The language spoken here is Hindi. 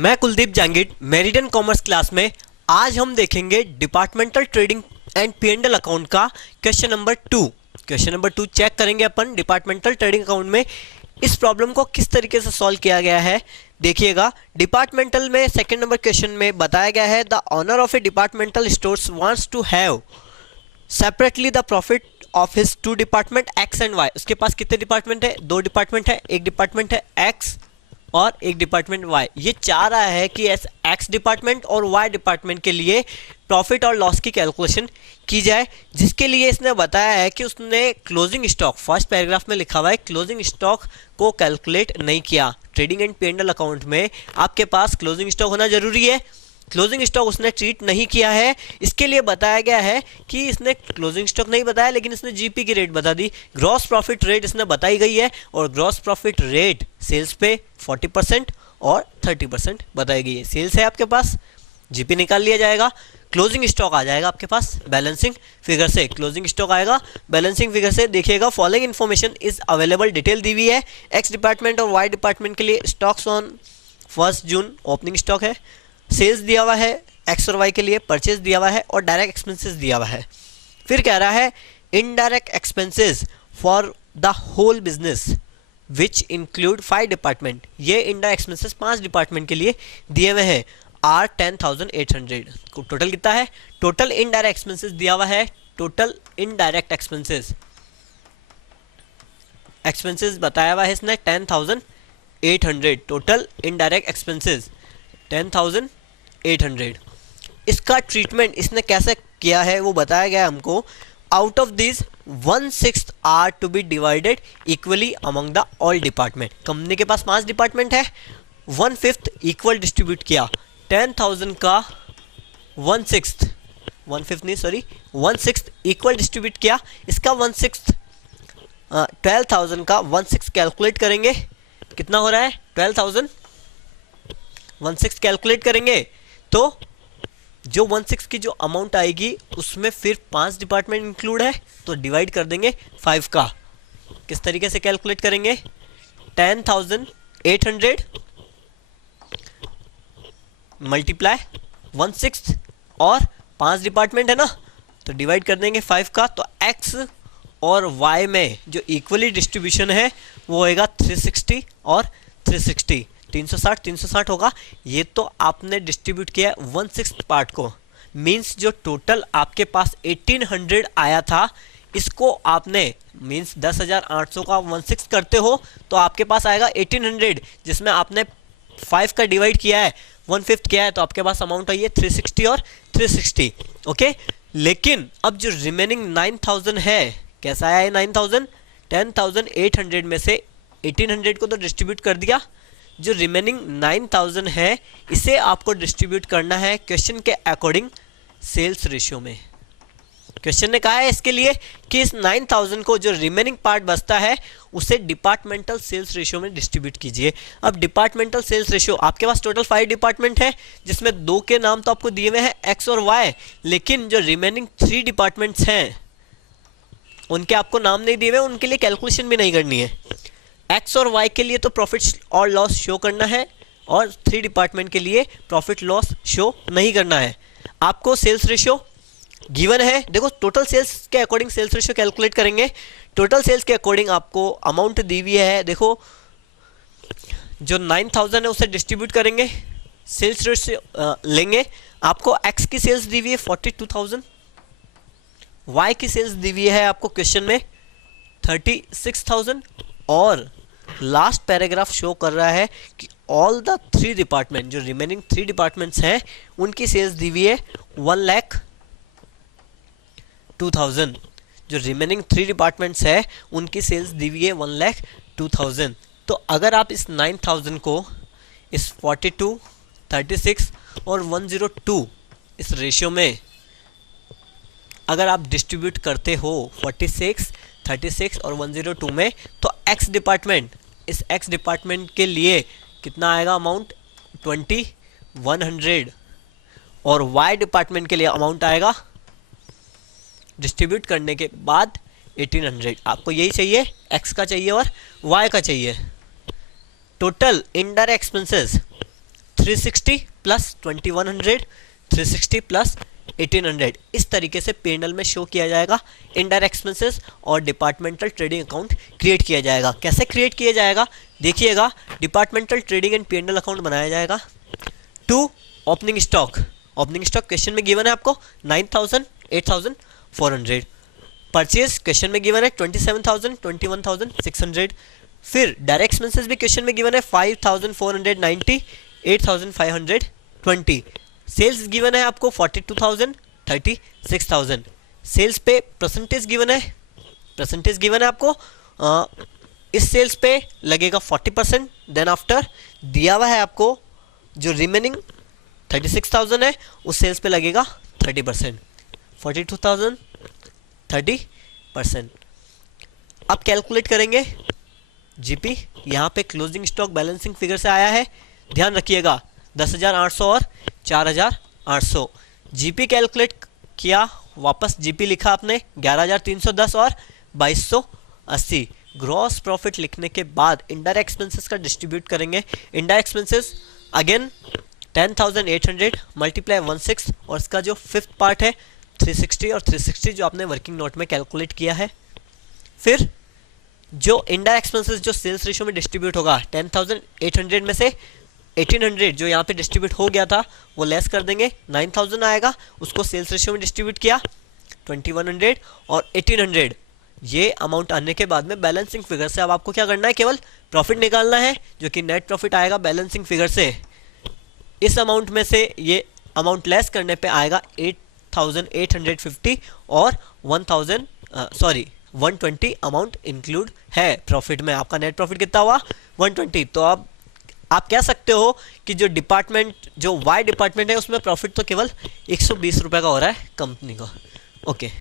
मैं Kuldeep Jangid meridian commerce class में आज हम देखेंगे departmental trading and P&L account का क्वेश्चन नंबर 2 चेक करेंगे अपन डिपार्टमेंटल ट्रेडिंग अकाउंट में इस प्रॉब्लम को किस तरीके से सॉल्व किया गया है। देखिएगा, डिपार्टमेंटल में सेकंड नंबर क्वेश्चन में बताया गया है the owner of a departmental stores wants to have separately the profit of his two department X and Y. उसके पास कितने डिपार्टमेंट है? 2 डिपार्टमेंट है, एक डिपार्टमेंट है एक्स और एक डिपार्टमेंट वाई। ये चाह रहा है कि एक्स डिपार्टमेंट और वाई डिपार्टमेंट के लिए प्रॉफिट और लॉस की कैलकुलेशन की जाए, जिसके लिए इसने बताया है कि उसने क्लोजिंग स्टॉक फर्स्ट पैराग्राफ में लिखा हुआ है क्लोजिंग स्टॉक को कैलकुलेट नहीं किया। ट्रेडिंग एंड P&L अकाउंट में आपके पास क्लोजिंग स्टॉक होना जरूरी है, क्लोजिंग स्टॉक उसने ट्रीट नहीं किया है। इसके लिए बताया गया है कि इसने क्लोजिंग स्टॉक नहीं बताया लेकिन इसने जीपी की रेट बता दी, ग्रॉस प्रॉफिट रेट इसने बताई गई है और ग्रॉस प्रॉफिट रेट सेल्स पे 40% और 30% बताई गई है। सेल्स है आपके पास, जीपी निकाल लिया जाएगा, क्लोजिंग स्टॉक आ जाएगा आपके पास बैलेंसिंग फिगर से, क्लोजिंग स्टॉक आएगा बैलेंसिंग फिगर से। देखिएगा, following information is available, detail दी हुई है। एक्स डिपार्टमेंट और वाई डिपार्टमेंट के लिए stocks on 1 June opening stock है, सेल्स दिया हुआ है एक्स और वाई के लिए, परचेज दिया हुआ है और डायरेक्ट एक्सपेंसेस दिया हुआ है। फिर कह रहा है indirect expenses for the whole business which include 5 department. ये इनडायरेक्ट एक्सपेंसेस 5 डिपार्टमेंट के लिए दिए हुए हैं, आर 10,800। टोटल कितना है? टोटल इनडायरेक्ट एक्सपेंसेस दिया हुआ है, टोटल इनडायरेक्ट एक्सपेंसेस बताया हुआ है इसने 10,800। Total indirect expenses 10,800। इसका ट्रीटमेंट इसने कैसे किया है वो बताया गया हमको। Out of this 1/6 are to be divided equally among the all department. Company के पास 5 डिपार्टमेंट है, 1/5 इक्वल डिस्ट्रीब्यूट किया। 10,000 का 1/6 इक्वल डिस्ट्रीब्यूट किया। इसका 1/6 12,000 का 1/6 कैलकुलेट करेंगे, कितना हो रहा है? 12,000 1/6 कैलकुलेट करेंगे तो जो 1/6 की जो अमाउंट आएगी उसमें फिर 5 डिपार्टमेंट इंक्लूड है तो डिवाइड कर देंगे 5 का। किस तरीके से कैलकुलेट करेंगे? 10,800 मल्टीप्लाई 1/6 और 5 डिपार्टमेंट है ना तो डिवाइड कर देंगे 5 का। तो एक्स और वाई में जो इक्वली डिस्ट्रीब्यूशन है वो होएगा 360 और 360, 360 होगा। ये तो आपने डिस्ट्रीब्यूट किया 1/6 पार्ट को, मींस जो टोटल आपके पास 1800 आया था इसको आपने मींस 10,800 का 1/6 करते हो तो आपके पास आएगा 1800, जिसमें आपने 5 का डिवाइड किया है 1/5 किया है तो आपके पास अमाउंट आई है 360 और 360। ओके, लेकिन अब जो रिमेनिंग 9,000 है कैसा आया है? 9,000 10,800 में से 1800 को तो डिस्ट्रीब्यूट कर दिया, जो रिमेनिंग 9,000 है इसे आपको डिस्ट्रीब्यूट करना है क्वेश्चन के अकॉर्डिंग सेल्स रेशियो में। क्वेश्चन ने कहा है इसके लिए कि इस 9,000 को जो रिमेनिंग पार्ट बचता है उसे डिपार्टमेंटल सेल्स रेशियो में डिस्ट्रीब्यूट कीजिए। अब डिपार्टमेंटल सेल्स रेशियो आपके पास टोटल 5 डिपार्टमेंट है जिसमें 2 के नाम तो आपको दिए हुए हैं एक्स और वाई, लेकिन जो रिमेनिंग 3 डिपार्टमेंट्स हैं उनके आपको नाम नहीं दिए हुए, उनके लिए कैलकुलेशन भी नहीं करनी है। एक्स और वाई के लिए तो प्रॉफिट और लॉस शो करना है और 3 डिपार्टमेंट के लिए प्रॉफिट लॉस शो नहीं करना है। आपको सेल्स रेशियो गिवन है, देखो टोटल सेल्स के अकॉर्डिंग सेल्स रेशियो कैलकुलेट करेंगे। टोटल सेल्स के अकॉर्डिंग आपको अमाउंट दी हुई है, देखो जो 9,000 है उसे डिस्ट्रीब्यूट करेंगे, सेल्स रेशियो लेंगे। आपको एक्स की सेल्स दी हुई है 42,000, वाई की सेल्स दी हुई है आपको क्वेश्चन में 36,000 और लास्ट पैराग्राफ शो कर रहा है कि ऑल द 3 डिपार्टमेंट, जो रिमेनिंग 3 डिपार्टमेंट्स हैं उनकी सेल्स दी हुई है 1,02,000। जो रिमेनिंग 3 डिपार्टमेंट्स है उनकी सेल्स दी हुई है 1,02,000। तो अगर आप इस 9,000 को इस 42, 36 और 102 इस रेशियो में अगर आप डिस्ट्रीब्यूट करते हो 46, 36 और 102 में तो एक्स डिपार्टमेंट, इस एक्स डिपार्टमेंट के लिए कितना आएगा अमाउंट? 2,100 और वाई डिपार्टमेंट के लिए अमाउंट आएगा डिस्ट्रीब्यूट करने के बाद 1,800। आपको यही चाहिए, एक्स का चाहिए और वाई का चाहिए। Total indirect expenses 360 plus 2100, 360 plus 1800, इस तरीके से P&L में शो किया जाएगा। इनडायरेक्ट एक्सपेंसेस और डिपार्टमेंटल ट्रेडिंग अकाउंट क्रिएट किया जाएगा। कैसे क्रिएट किया जाएगा देखिएगा, departmental trading and P&L account बनाया जाएगा। To opening stock, opening stock question में गिवन है आपको 9000, 8400। परचेज क्वेश्चन में गिवन है 27000, 21600। फिर डायरेक्ट एक्सपेंसेस भी क्वेश्चन में गिवन है 5490, 8520। सेल्स गिवन है आपको 42000, 36000। सेल्स पे परसेंटेज गिवन है, परसेंटेज गिवन है आपको इस सेल्स पे लगेगा 40%। देन आफ्टर दिया हुआ है आपको जो रिमेनिंग 36000 है उस सेल्स पे लगेगा 30%, 42000, 30%। अब कैलकुलेट करेंगे जीपी। यहाँ पे क्लोजिंग स्टॉक बैलेंसिंग फिगर से आया है, ध्यान रखिएगा 10,800 और 4,800। जीपी कैलकुलेट किया, वापस जीपी लिखा आपने 11,310 और 2,280। ग्रॉस प्रॉफिट लिखने के बाद इनडायरेक्ट एक्सपेंसेस का डिस्ट्रीब्यूट करेंगे। इनडायरेक्ट एक्सपेंसेस अगेन 10,800 मल्टीप्लाई 16 और इसका जो फिफ्थ पार्ट है 360 और 360 जो आपने वर्किंग नोट में कैलकुलेट किया है। फिर जो इनडायरेक्ट एक्सपेंसेस जो सेल्स रेशियो में डिस्ट्रीब्यूट होगा 10,800 में से 1800 जो यहाँ पे डिस्ट्रीब्यूट हो गया था वो लेस कर देंगे, 9000 आएगा, उसको सेल्स रेशियो में डिस्ट्रीब्यूट किया 2100 और 1800। ये अमाउंट आने के बाद में बैलेंसिंग फिगर से अब आपको क्या करना है, केवल प्रॉफिट निकालना है जो कि नेट प्रॉफिट आएगा बैलेंसिंग फिगर से। इस अमाउंट में से ये अमाउंट लेस करने पे आएगा 8850 और 120 अमाउंट इंक्लूड है प्रॉफिट में। आपका नेट प्रॉफिट कितना हुआ 120। तो अब आप कह सकते हो कि जो डिपार्टमेंट जो वाई डिपार्टमेंट है उसमें प्रॉफिट तो केवल 120 रुपये का हो रहा है कंपनी का। ओके।